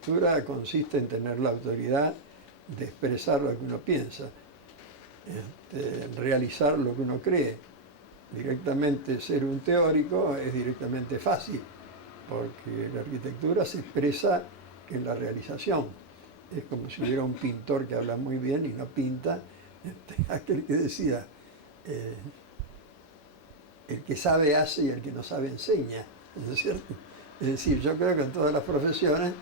arquitectura consiste en tener la autoridad de expresar lo que uno piensa, realizar lo que uno cree. Directamente ser un teórico es directamente fácil, porque la arquitectura se expresa en la realización. Es como si hubiera un pintor que habla muy bien y no pinta, aquel que decía, el que sabe hace y el que no sabe enseña, ¿no es cierto? Es decir, yo creo que en todas las profesiones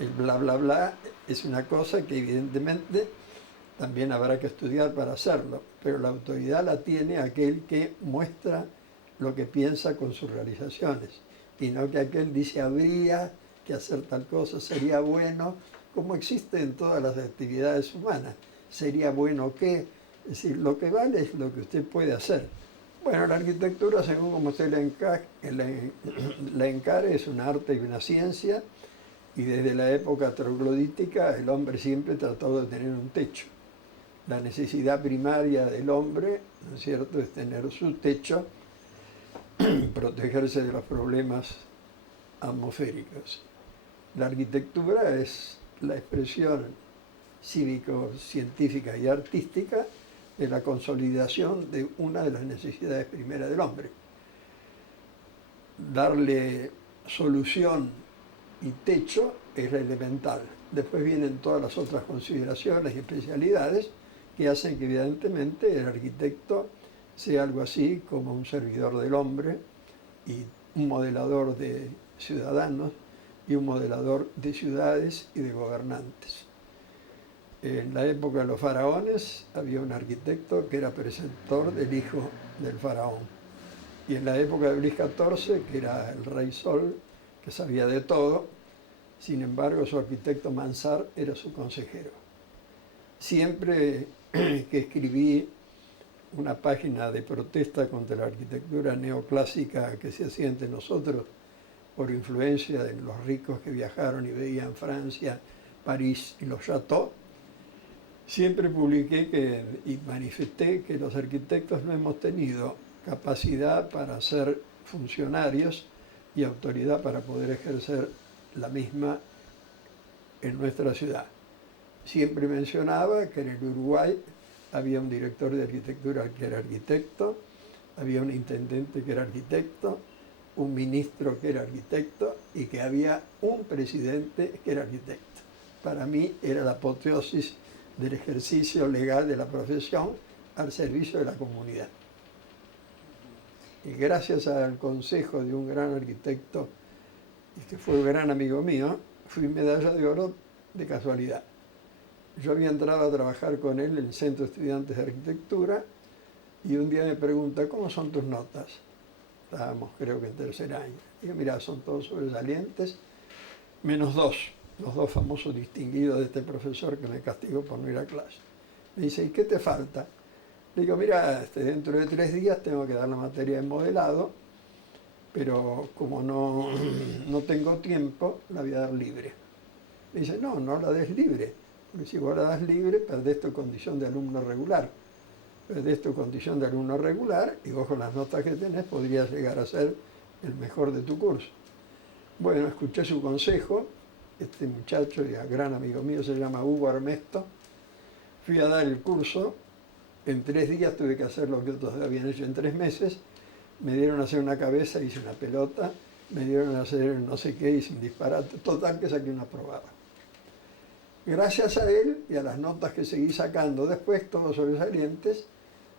el bla bla bla es una cosa que evidentemente también habrá que estudiar para hacerlo, pero la autoridad la tiene aquel que muestra lo que piensa con sus realizaciones, y no que aquel dice habría que hacer tal cosa, sería bueno, como existe en todas las actividades humanas, sería bueno que, es decir, lo que vale es lo que usted puede hacer. Bueno, la arquitectura, según como usted la encare, es un arte y una ciencia, y desde la época troglodítica el hombre siempre trató de tener un techo. La necesidad primaria del hombre, ¿no es cierto?, es tener su techo, protegerse de los problemas atmosféricos. La arquitectura es la expresión cívico-científica y artística de la consolidación de una de las necesidades primeras del hombre. Darle solución y techo es la elemental. Después vienen todas las otras consideraciones y especialidades que hacen que evidentemente el arquitecto sea algo así como un servidor del hombre y un modelador de ciudadanos y un modelador de ciudades y de gobernantes. En la época de los faraones había un arquitecto que era preceptor del hijo del faraón. Y en la época de Luis XIV, que era el rey Sol, que sabía de todo, sin embargo su arquitecto Mansart era su consejero. Siempre que escribí una página de protesta contra la arquitectura neoclásica que se hacía entre nosotros por influencia de los ricos que viajaron y veían Francia, París y los châteaux, siempre publiqué y manifesté que los arquitectos no hemos tenido capacidad para ser funcionarios y autoridad para poder ejercer la misma en nuestra ciudad. Siempre mencionaba que en el Uruguay había un director de arquitectura que era arquitecto, había un intendente que era arquitecto, un ministro que era arquitecto y que había un presidente que era arquitecto. Para mí era la apoteosis del ejercicio legal de la profesión al servicio de la comunidad. Y gracias al consejo de un gran arquitecto, y que fue un gran amigo mío, fui medalla de oro de casualidad. Yo había entrado a trabajar con él en el Centro de Estudiantes de Arquitectura y un día me pregunta, ¿cómo son tus notas? Estábamos creo que en tercer año. Y yo, mira, son todos sobresalientes, menos dos, los dos famosos distinguidos de este profesor que me castigó por no ir a clase. Me dice, ¿y qué te falta? Le digo, mira, dentro de 3 días tengo que dar la materia de modelado, pero como no tengo tiempo, la voy a dar libre. Me dice, no, no la des libre, porque si vos la das libre, perdés tu condición de alumno regular. Perdés tu condición de alumno regular y vos con las notas que tenés podrías llegar a ser el mejor de tu curso. Bueno, escuché su consejo, este muchacho, y gran amigo mío, se llama Hugo Armesto. Fui a dar el curso, en 3 días tuve que hacer lo que otros habían hecho en 3 meses, me dieron a hacer una cabeza, hice una pelota, me dieron a hacer no sé qué, hice un disparate, total que saqué una aprobada. Gracias a él y a las notas que seguí sacando después, todos sobresalientes,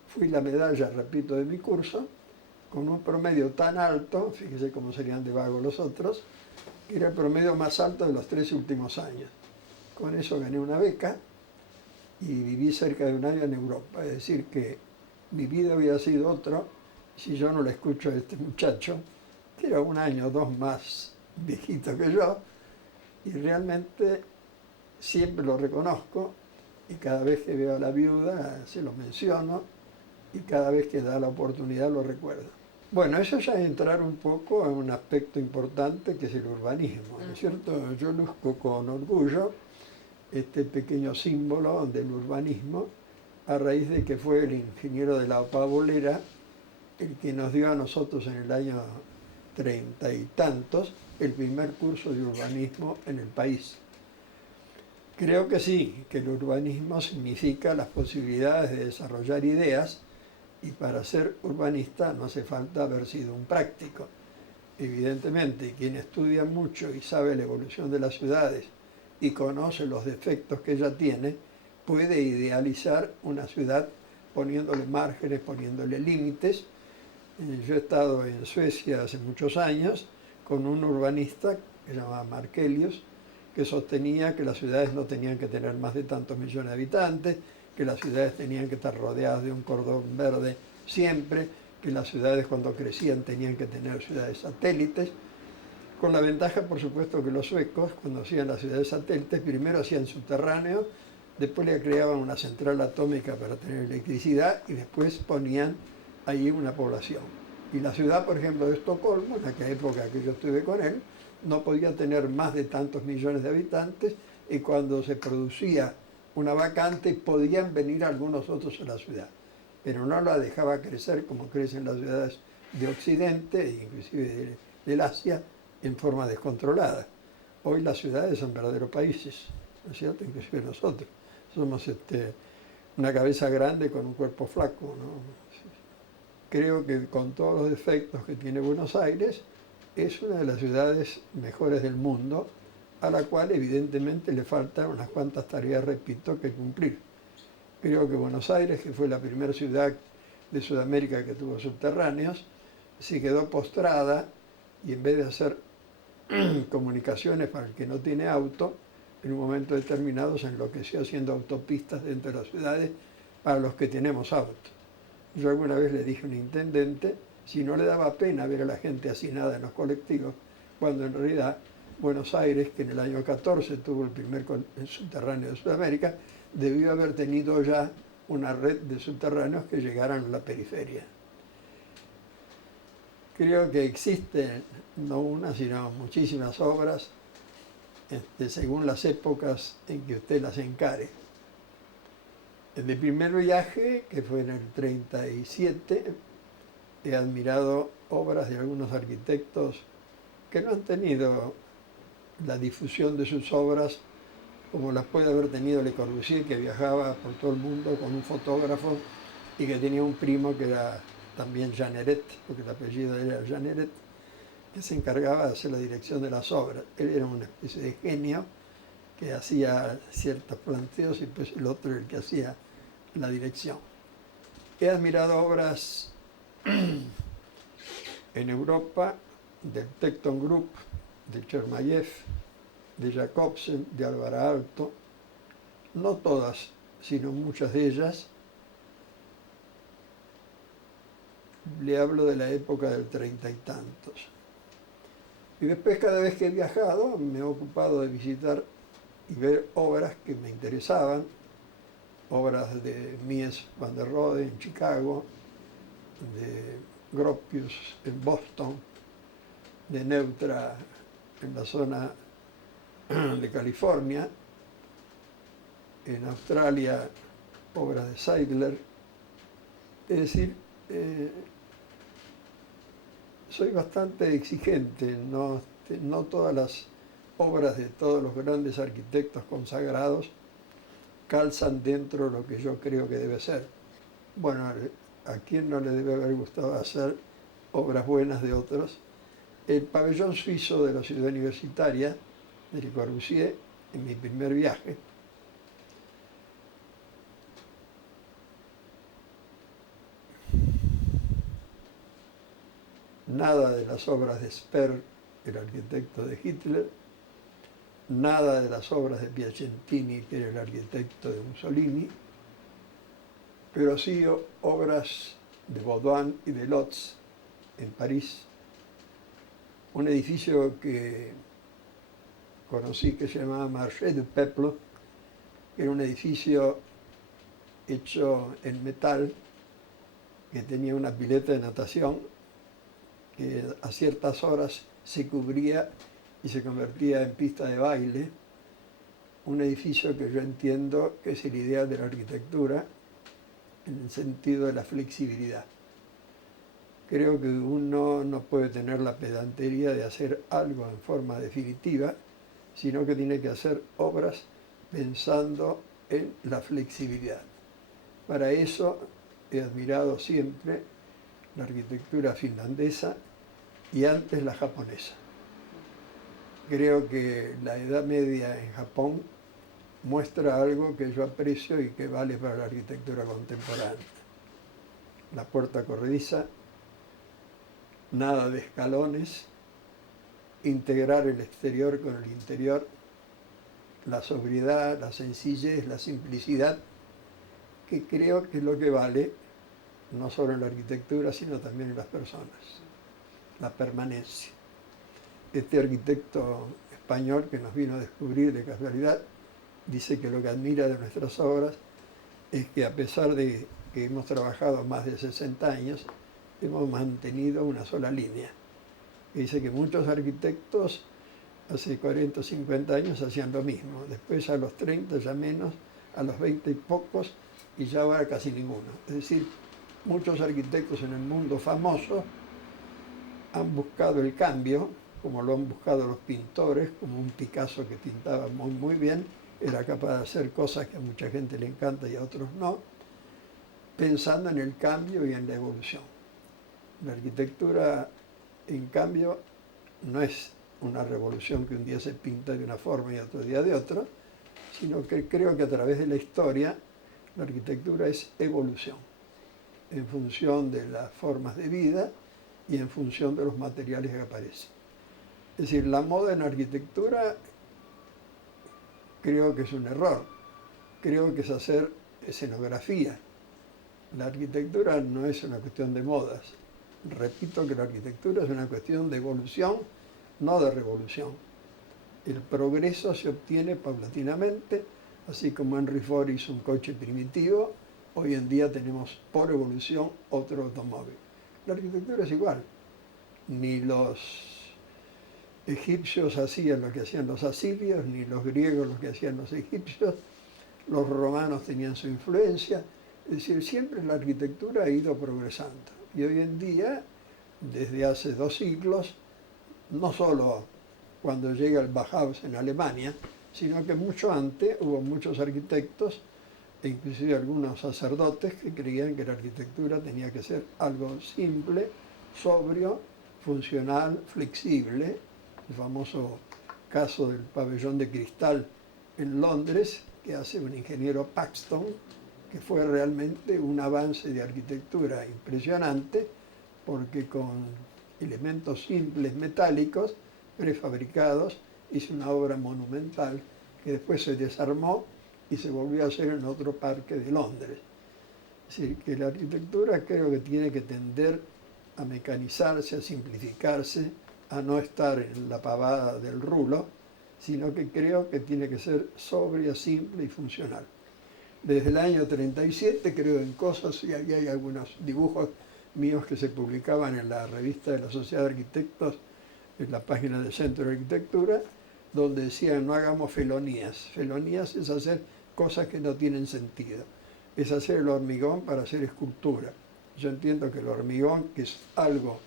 fui la medalla, repito, de mi curso, con un promedio tan alto, fíjese cómo serían de vago los otros, que era el promedio más alto de los 3 últimos años. Con eso gané una beca y viví cerca de un año en Europa. Es decir, que mi vida hubiera sido otro si yo no le escucho a este muchacho, que era 1 año o 2 más viejito que yo, y realmente siempre lo reconozco, y cada vez que veo a la viuda se lo menciono, y cada vez que da la oportunidad lo recuerdo. Bueno, eso ya es entrar un poco en un aspecto importante que es el urbanismo, ¿no es cierto? Yo luzco con orgullo este pequeño símbolo del urbanismo a raíz de que fue el ingeniero de la Pavolera el que nos dio a nosotros en el año 30 y tantos el primer curso de urbanismo en el país. Creo que sí, que el urbanismo significa las posibilidades de desarrollar ideas y para ser urbanista no hace falta haber sido un práctico. Evidentemente, quien estudia mucho y sabe la evolución de las ciudades y conoce los defectos que ella tiene, puede idealizar una ciudad poniéndole márgenes, poniéndole límites. Yo he estado en Suecia hace muchos años con un urbanista que se llamaba Markelius, que sostenía que las ciudades no tenían que tener más de tantos millones de habitantes, que las ciudades tenían que estar rodeadas de un cordón verde siempre, que las ciudades cuando crecían tenían que tener ciudades satélites, con la ventaja, por supuesto, que los suecos, cuando hacían las ciudades satélites, primero hacían subterráneos, después le creaban una central atómica para tener electricidad y después ponían ahí una población. Y la ciudad, por ejemplo, de Estocolmo, en aquella época que yo estuve con él, no podía tener más de tantos millones de habitantes y cuando se producía una vacante podían venir algunos otros a la ciudad, pero no la dejaba crecer como crecen las ciudades de Occidente e inclusive del Asia en forma descontrolada. Hoy las ciudades son verdaderos países, ¿no es cierto? Inclusive nosotros somos una cabeza grande con un cuerpo flaco, ¿no? Creo que con todos los defectos que tiene Buenos Aires, es una de las ciudades mejores del mundo, a la cual evidentemente le faltan unas cuantas tareas, repito, que cumplir. Creo que Buenos Aires, que fue la primera ciudad de Sudamérica que tuvo subterráneos, se quedó postrada y en vez de hacer comunicaciones para el que no tiene auto, en un momento determinado se enloqueció haciendo autopistas dentro de las ciudades para los que tenemos auto. Yo alguna vez le dije a un intendente si no le daba pena ver a la gente hacinada en los colectivos, cuando en realidad Buenos Aires, que en el año 14 tuvo el primer subterráneo de Sudamérica, debió haber tenido ya una red de subterráneos que llegaran a la periferia. Creo que existen no una, sino muchísimas obras según las épocas en que usted las encare. En mi primer viaje, que fue en el 37, he admirado obras de algunos arquitectos que no han tenido la difusión de sus obras como las puede haber tenido Le Corbusier, que viajaba por todo el mundo con un fotógrafo y que tenía un primo que era también Jeanneret, porque el apellido de él era Jeanneret, que se encargaba de hacer la dirección de las obras. Él era una especie de genio que hacía ciertos planteos y pues el otro era el que hacía la dirección. He admirado obras en Europa del Tecton Group, de Chermayeff, de Jacobsen, de Álvaro Aalto, no todas, sino muchas de ellas. Le hablo de la época del 30 y tantos. Y después, cada vez que he viajado, me he ocupado de visitar y ver obras que me interesaban, obras de Mies van der Rohe en Chicago, de Gropius en Boston, de Neutra en la zona de California, en Australia obras de Seidler. Es decir, soy bastante exigente, no todas las obras de todos los grandes arquitectos consagrados calzan dentro de lo que yo creo que debe ser. Bueno, ¿a quién no le debe haber gustado hacer obras buenas de otros? El pabellón suizo de la ciudad universitaria de Le Corbusier, en mi primer viaje, nada de las obras de Speer, el arquitecto de Hitler, nada de las obras de Piacentini, que era el arquitecto de Mussolini, pero sí obras de Baudouin y de Lotz en París. Un edificio que conocí que se llamaba Marché du Peuple, que era un edificio hecho en metal, que tenía una pileta de natación, que a ciertas horas se cubría y se convertía en pista de baile. Un edificio que yo entiendo que es el ideal de la arquitectura en el sentido de la flexibilidad. Creo que uno no puede tener la pedantería de hacer algo en forma definitiva, sino que tiene que hacer obras pensando en la flexibilidad. Para eso he admirado siempre la arquitectura finlandesa y antes la japonesa. Creo que la Edad Media en Japón muestra algo que yo aprecio y que vale para la arquitectura contemporánea. La puerta corrediza, nada de escalones, integrar el exterior con el interior, la sobriedad, la sencillez, la simplicidad, que creo que es lo que vale no solo en la arquitectura, sino también en las personas, la permanencia. Este arquitecto español que nos vino a descubrir de casualidad dice que lo que admira de nuestras obras es que a pesar de que hemos trabajado más de 60 años, hemos mantenido una sola línea. Y dice que muchos arquitectos hace 40 o 50 años hacían lo mismo, después a los 30 ya menos, a los 20 y pocos, y ya ahora casi ninguno. Es decir, muchos arquitectos en el mundo famoso han buscado el cambio, como lo han buscado los pintores, como un Picasso que pintaba muy, muy bien, era capaz de hacer cosas que a mucha gente le encanta y a otros no, pensando en el cambio y en la evolución. La arquitectura, en cambio, no es una revolución que un día se pinta de una forma y otro día de otra, sino que creo que a través de la historia la arquitectura es evolución, en función de las formas de vida y en función de los materiales que aparecen. Es decir, la moda en arquitectura creo que es un error, creo que es hacer escenografía. La arquitectura no es una cuestión de modas. Repito que la arquitectura es una cuestión de evolución, no de revolución. El progreso se obtiene paulatinamente, así como Henry Ford hizo un coche primitivo, hoy en día tenemos por evolución otro automóvil. La arquitectura es igual. Ni los egipcios hacían lo que hacían los asirios, ni los griegos lo que hacían los egipcios, los romanos tenían su influencia, es decir, siempre la arquitectura ha ido progresando. Y hoy en día, desde hace 2 siglos, no solo cuando llega el Bauhaus en Alemania, sino que mucho antes hubo muchos arquitectos, e inclusive algunos sacerdotes, que creían que la arquitectura tenía que ser algo simple, sobrio, funcional, flexible. El famoso caso del pabellón de cristal en Londres, que hace un ingeniero Paxton, que fue realmente un avance de arquitectura impresionante, porque con elementos simples metálicos, prefabricados, hizo una obra monumental que después se desarmó y se volvió a hacer en otro parque de Londres. Es decir, que la arquitectura creo que tiene que tender a mecanizarse, a simplificarse, a no estar en la pavada del rulo, sino que creo que tiene que ser sobria, simple y funcional. Desde el año 37 creo en cosas, y ahí hay algunos dibujos míos que se publicaban en la revista de la Sociedad de Arquitectos, en la página del Centro de Arquitectura, donde decían no hagamos felonías. Felonías es hacer cosas que no tienen sentido, es hacer el hormigón para hacer escultura. Yo entiendo que el hormigón, que es algo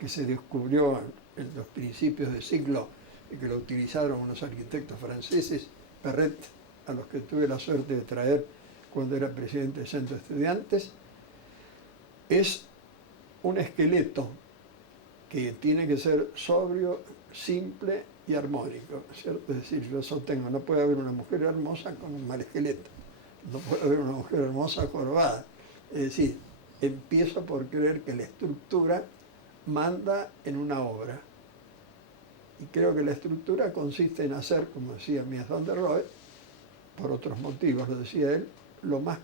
que se descubrió en los principios del siglo y que lo utilizaron unos arquitectos franceses, Perret, a los que tuve la suerte de traer cuando era presidente del Centro de Estudiantes, es un esqueleto que tiene que ser sobrio, simple y armónico, ¿cierto? Es decir, yo sostengo, no puede haber una mujer hermosa con un mal esqueleto, no puede haber una mujer hermosa jorobada. Es decir, empiezo por creer que la estructura manda en una obra. Y creo que la estructura consiste en hacer, como decía Mies van der Rohe, por otros motivos, lo decía él, lo más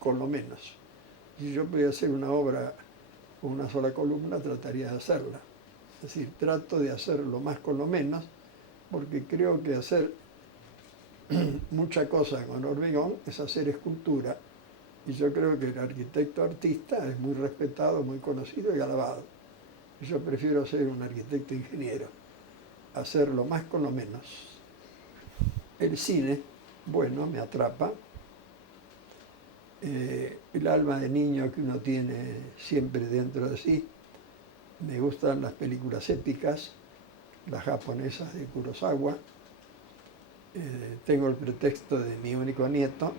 con lo menos. Si yo podía hacer una obra con una sola columna, trataría de hacerla. Es decir, trato de hacer lo más con lo menos, porque creo que hacer mucha cosa con hormigón es hacer escultura. Y yo creo que el arquitecto artista es muy respetado, muy conocido y alabado. Yo prefiero ser un arquitecto ingeniero, hacer lo más con lo menos. El cine, bueno, me atrapa. El alma de niño que uno tiene siempre dentro de sí. Me gustan las películas épicas, las japonesas de Kurosawa, Tengo el pretexto de mi único nieto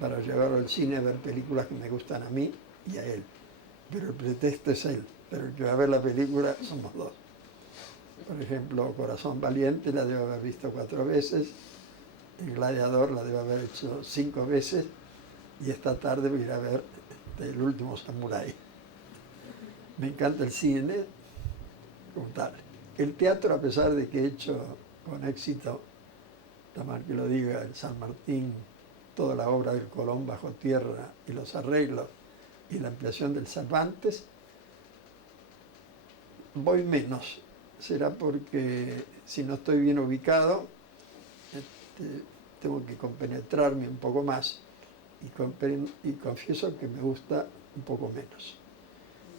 para llevarlo al cine a ver películas que me gustan a mí y a él. Pero el pretexto es él, pero el que va a ver la película somos dos. Por ejemplo, Corazón Valiente la debo haber visto 4 veces, El Gladiador la debo haber hecho 5 veces y esta tarde voy a ir a ver El Último Samurái. Me encanta el cine como tal. El teatro, a pesar de que he hecho con éxito, está mal que lo diga, el San Martín, toda la obra del Colón bajo tierra y los arreglos y la ampliación del Cervantes, voy menos. Será porque si no estoy bien ubicado, tengo que compenetrarme un poco más y confieso que me gusta un poco menos.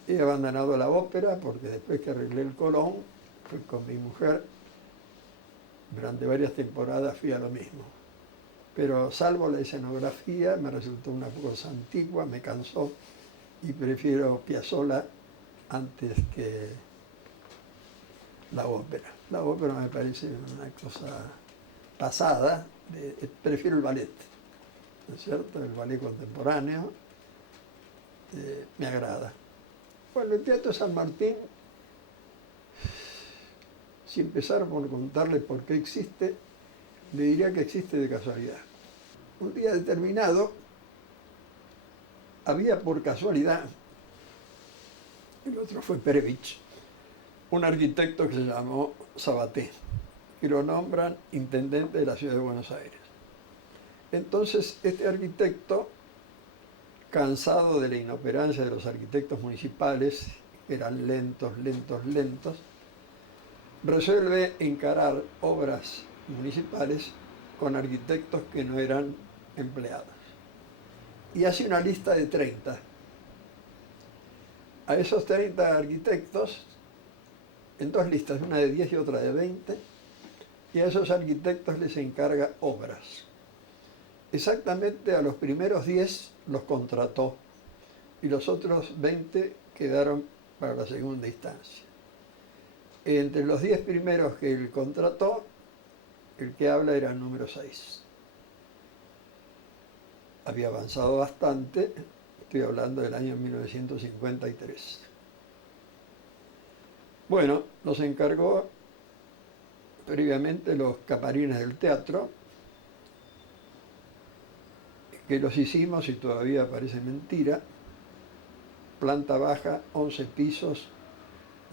He abandonado la ópera porque después que arreglé el Colón, fui con mi mujer, durante varias temporadas fui a lo mismo. Pero salvo la escenografía, me resultó una cosa antigua, me cansó y prefiero Piazzolla antes que la ópera. La ópera me parece una cosa pasada, prefiero el ballet, ¿no es cierto? El ballet contemporáneo me agrada. Bueno, el Teatro San Martín, si empezara por contarle por qué existe, le diría que existe de casualidad. Un día determinado, había por casualidad, el otro fue Perevich, un arquitecto que se llamó Sabaté, que lo nombran intendente de la ciudad de Buenos Aires. Entonces, este arquitecto, cansado de la inoperancia de los arquitectos municipales, que eran lentos, resuelve encarar obras municipales con arquitectos que no eran empleados. Y hace una lista de 30. A esos 30 arquitectos, en 2 listas, una de 10 y otra de 20, y a esos arquitectos les encarga obras. Exactamente a los primeros 10 los contrató y los otros 20 quedaron para la segunda instancia. Entre los 10 primeros que él contrató, el que habla era el número 6. Había avanzado bastante, estoy hablando del año 1953. Bueno, nos encargó previamente los camarines del teatro, que los hicimos y todavía parece mentira. Planta baja, 11 pisos,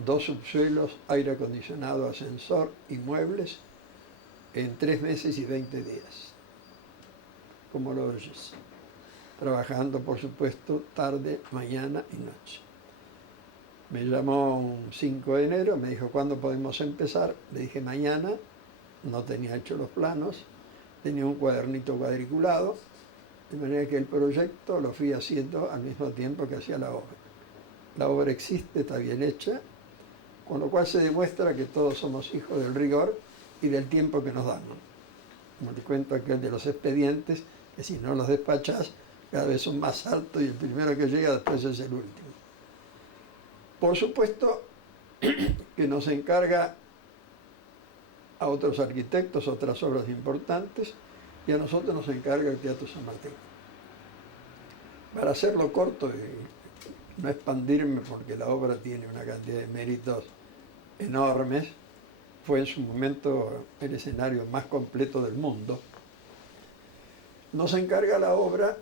2 subsuelos, aire acondicionado, ascensor y muebles en 3 meses y 20 días. Como lo oyes. Trabajando, por supuesto, tarde, mañana y noche. Me llamó un 5 de enero, me dijo, ¿cuándo podemos empezar? Le dije, mañana. No tenía hecho los planos, tenía un cuadernito cuadriculado, de manera que el proyecto lo fui haciendo al mismo tiempo que hacía la obra. La obra existe, está bien hecha, con lo cual se demuestra que todos somos hijos del rigor y del tiempo que nos dan. Como te cuento aquel de los expedientes, que si no los despachás, cada vez son más altos y el primero que llega después es el último. Por supuesto que nos encarga a otros arquitectos otras obras importantes y a nosotros nos encarga el Teatro San Martín. Para hacerlo corto y no expandirme porque la obra tiene una cantidad de méritos enormes, fue en su momento el escenario más completo del mundo. Nos encarga la obra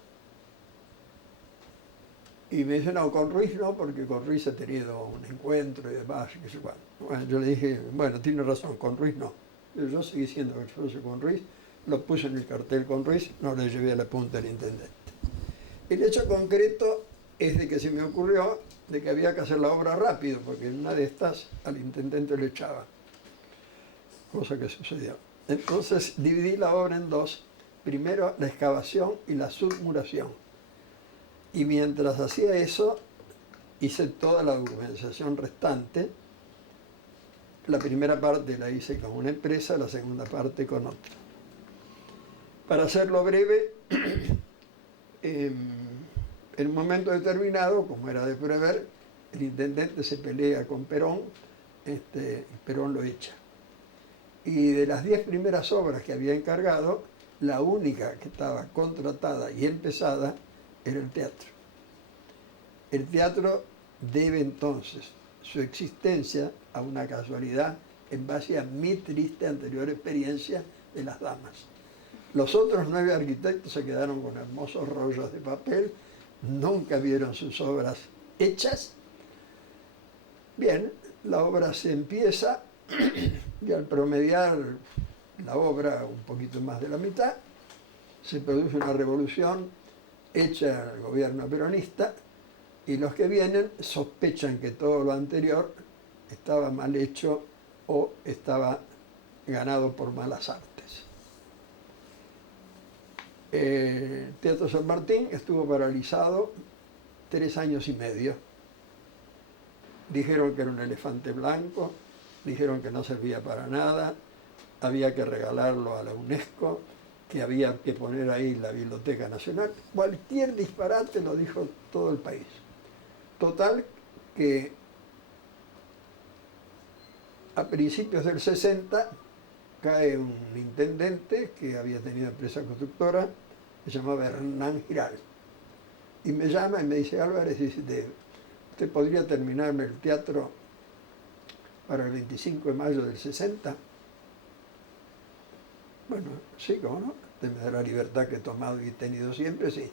y me dice, no, con Ruiz no, porque con Ruiz ha tenido un encuentro y demás, qué sé cuánto. Bueno, yo le dije, bueno, tiene razón, con Ruiz no. Pero yo seguí diciendo que fuese con Ruiz, lo puse en el cartel con Ruiz, no le llevé a la punta al intendente. El hecho concreto es de que se me ocurrió de que había que hacer la obra rápido, porque en una de estas al intendente le echaba, cosa que sucedió. Entonces dividí la obra en 2, primero la excavación y la submuración. Y mientras hacía eso, hice toda la documentación restante. La primera parte la hice con una empresa, la segunda parte con otra. Para hacerlo breve, en un momento determinado, como era de prever, el intendente se pelea con Perón, y Perón lo echa. Y de las 10 primeras obras que había encargado, la única que estaba contratada y empezada era el teatro. El teatro debe entonces su existencia a una casualidad en base a mi triste anterior experiencia de las damas. Los otros 9 arquitectos se quedaron con hermosos rollos de papel, nunca vieron sus obras hechas. Bien, la obra se empieza y al promediar la obra un poquito más de la mitad, se produce una revolución hecha al gobierno peronista y los que vienen sospechan que todo lo anterior estaba mal hecho o estaba ganado por malas artes. El Teatro San Martín estuvo paralizado 3 años y medio. Dijeron que era un elefante blanco, dijeron que no servía para nada, había que regalarlo a la UNESCO, que había que poner ahí la Biblioteca Nacional. Cualquier disparate lo dijo todo el país. Total que a principios del 60 cae un intendente que había tenido empresa constructora, se llamaba Hernán Giral, y me llama y me dice: Álvarez, ¿usted podría terminarme el teatro para el 25 de mayo del 60? Bueno, sí, cómo no, usted me da la libertad que he tomado y he tenido siempre, sí.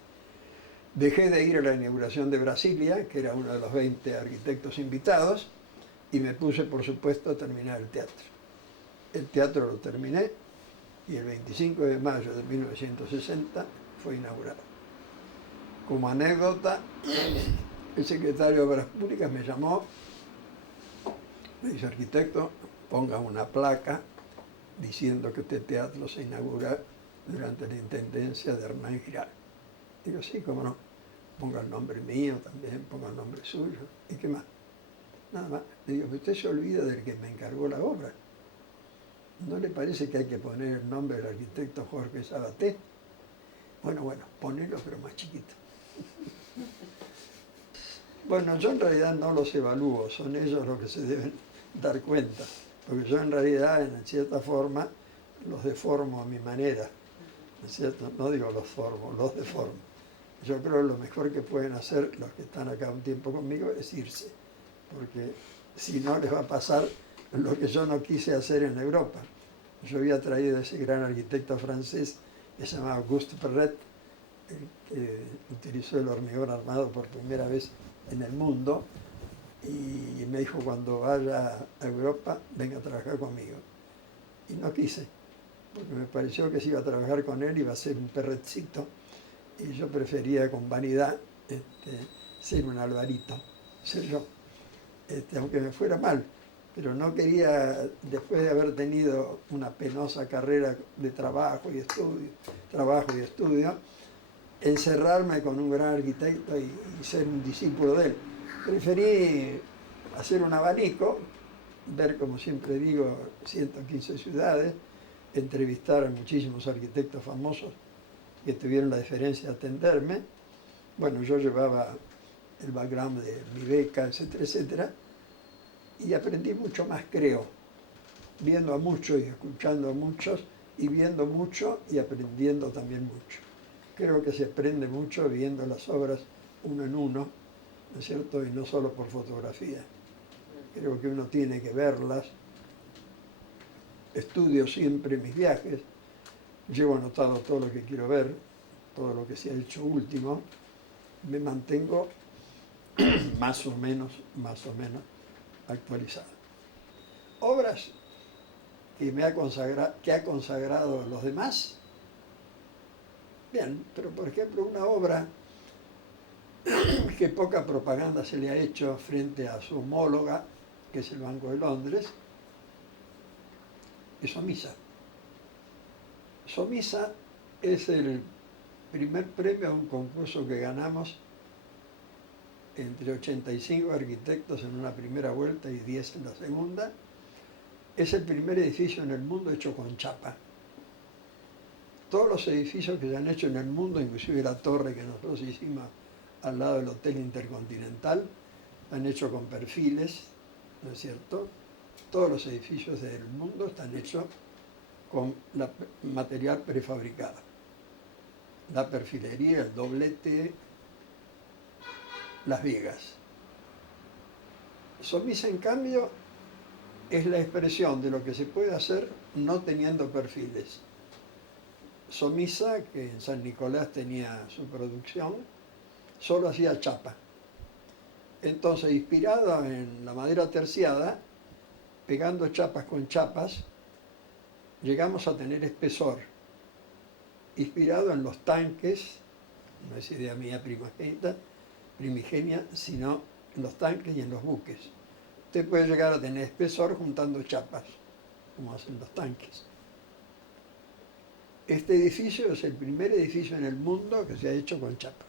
Dejé de ir a la inauguración de Brasilia, que era uno de los 20 arquitectos invitados, y me puse, por supuesto, a terminar el teatro. El teatro lo terminé y el 25 de mayo de 1960 fue inaugurado. Como anécdota, el secretario de Obras Públicas me llamó, me dice: arquitecto, ponga una placa diciendo que este teatro se inaugura durante la intendencia de Hernán Giral. Digo: sí, cómo no, ponga el nombre mío también, ponga el nombre suyo. ¿Y qué más? Nada más. Le digo: usted se olvida del que me encargó la obra. ¿No le parece que hay que poner el nombre del arquitecto Jorge Sabaté? Bueno, ponelo, pero más chiquito. Bueno, yo en realidad no los evalúo, son ellos los que se deben dar cuenta, porque yo en realidad, en cierta forma, los deformo a mi manera, ¿no es cierto? No digo los formo, los deformo. Yo creo que lo mejor que pueden hacer los que están acá un tiempo conmigo es irse, porque si no les va a pasar lo que yo no quise hacer en Europa. Yo había traído a ese gran arquitecto francés que se llamaba Auguste Perret, que utilizó el hormigón armado por primera vez en el mundo, y me dijo: cuando vaya a Europa, venga a trabajar conmigo. Y no quise, porque me pareció que si iba a trabajar con él iba a ser un perretcito, y yo prefería con vanidad ser un Alvarito, ser yo, aunque me fuera mal. Pero no quería, después de haber tenido una penosa carrera de trabajo y estudio, encerrarme con un gran arquitecto y ser un discípulo de él. Preferí hacer un abanico, ver, como siempre digo, 115 ciudades, entrevistar a muchísimos arquitectos famosos que tuvieron la deferencia de atenderme. Bueno, yo llevaba el background de mi beca, etcétera, etcétera, y aprendí mucho más, creo, viendo a muchos y escuchando a muchos, y viendo mucho y aprendiendo también mucho. Creo que se aprende mucho viendo las obras uno en uno, ¿no es cierto? Y no solo por fotografía. Creo que uno tiene que verlas. Estudio siempre mis viajes, llevo anotado todo lo que quiero ver, todo lo que se ha hecho último, me mantengo más o menos actualizado. Obras que ha consagrado a los demás. Bien, pero por ejemplo una obra que poca propaganda se le ha hecho frente a su homóloga, que es el Banco de Londres, es Somisa. Somisa es el primer premio a un concurso que ganamos entre 85 arquitectos en una primera vuelta y 10 en la segunda. Es el primer edificio en el mundo hecho con chapa. Todos los edificios que se han hecho en el mundo, inclusive la torre que nosotros hicimos al lado del Hotel Intercontinental, han hecho con perfiles, ¿no es cierto? todos los edificios del mundo están hechos con material prefabricado. La perfilería, el doblete, las vigas. Somisa, en cambio, es la expresión de lo que se puede hacer no teniendo perfiles. Somisa, que en San Nicolás tenía su producción, solo hacía chapa. Entonces, inspirado en la madera terciada, pegando chapas con chapas, llegamos a tener espesor, inspirado en los tanques, no es idea mía primigenia, sino en los tanques y en los buques. Usted puede llegar a tener espesor juntando chapas, como hacen los tanques. Este edificio es el primer edificio en el mundo que se ha hecho con chapa.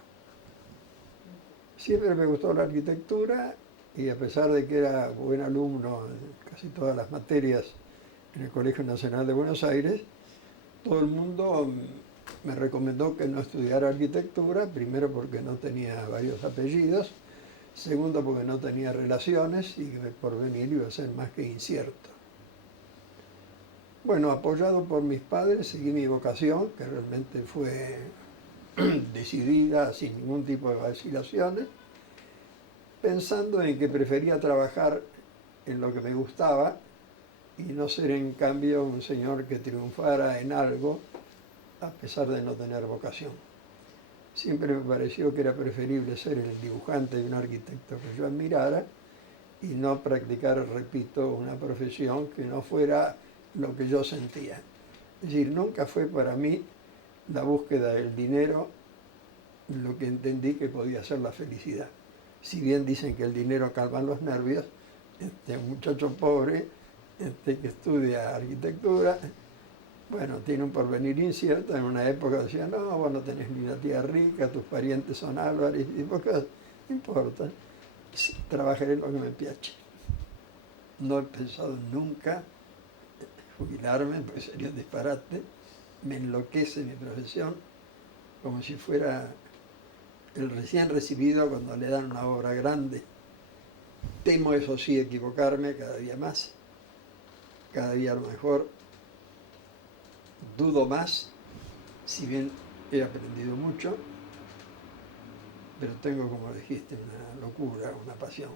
Siempre me gustó la arquitectura y a pesar de que era buen alumno en casi todas las materias en el Colegio Nacional de Buenos Aires, todo el mundo me recomendó que no estudiara arquitectura, primero porque no tenía varios apellidos, segundo porque no tenía relaciones y que por venir iba a ser más que incierto. Bueno, apoyado por mis padres, seguí mi vocación, que realmente fue decidida, sin ningún tipo de vacilaciones, pensando en que prefería trabajar en lo que me gustaba y no ser en cambio un señor que triunfara en algo a pesar de no tener vocación. Siempre me pareció que era preferible ser el dibujante de un arquitecto que yo admirara y no practicar, repito, una profesión que no fuera lo que yo sentía. Es decir, nunca fue para mí la búsqueda del dinero lo que entendí que podía ser la felicidad. Si bien dicen que el dinero calma los nervios, un muchacho pobre que estudia arquitectura, bueno, tiene un porvenir incierto. En una época decían, no, vos no tenés ni una tía rica, tus parientes son Álvarez, y porque no importa, trabajaré en lo que me piace. No he pensado nunca jubilarme, porque sería un disparate. Me enloquece mi profesión, como si fuera el recién recibido cuando le dan una obra grande. Temo, eso sí, equivocarme cada día más, cada día a lo mejor dudo más, si bien he aprendido mucho, pero tengo, como dijiste, una locura, una pasión.